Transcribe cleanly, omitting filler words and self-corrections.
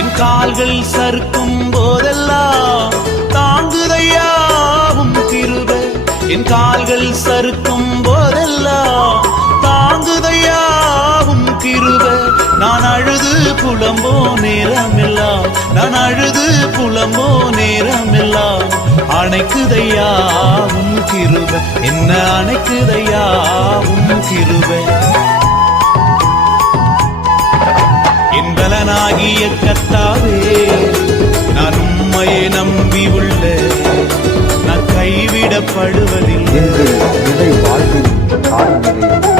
என் கால்கள் சறுக்கும் போதெல்லாம் தாங்குதையாவும் கிருபை. என் கால்கள் சறுக்கும் போதெல்லாம் தாங்குதையாவும் கிருபை. நான் அழுது புலம்போ நேரமெல்லாம், நான் அழுது புலம்போ நேரமெல்லாம் அணைக்குதையாவும் கிருபை. என்ன அணைக்குதையாவும் கிருபை. என் பலனாகிய கர்த்தாவே, நான் உம்மையை நம்பி உள்ள, நான் கைவிடப்படுவதில்லை. வாழ்வின் காலநிலை